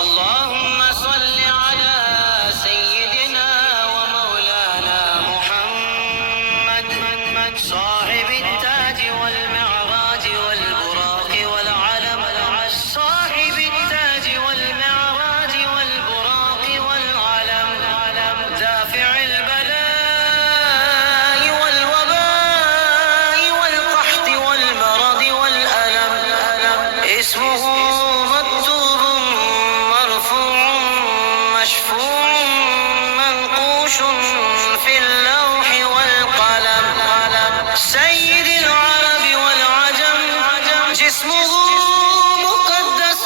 اللهم صل على سيدنا ومولانا محمد صاحب التاج والمعراج والبراق والعلم صاحب التاج والمعراج والبراق والعلم دافع البلاء والوباء والقحط والمرض والألم اسمه مكتوب مرفوع مشفوع منقوش في اللوح والقلم سيد العرب والعجم جسمه مقدس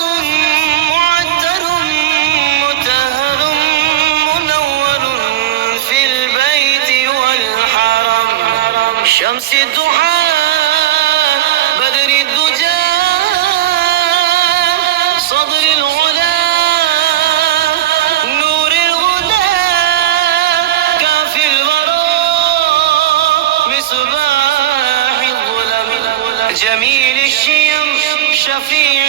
معطر مطهر منور في البيت والحرم شمس الضحى بدر الدجى صدر العلا نور الهدى كافي البراء مصباح الظلم جميل الشيم شفيع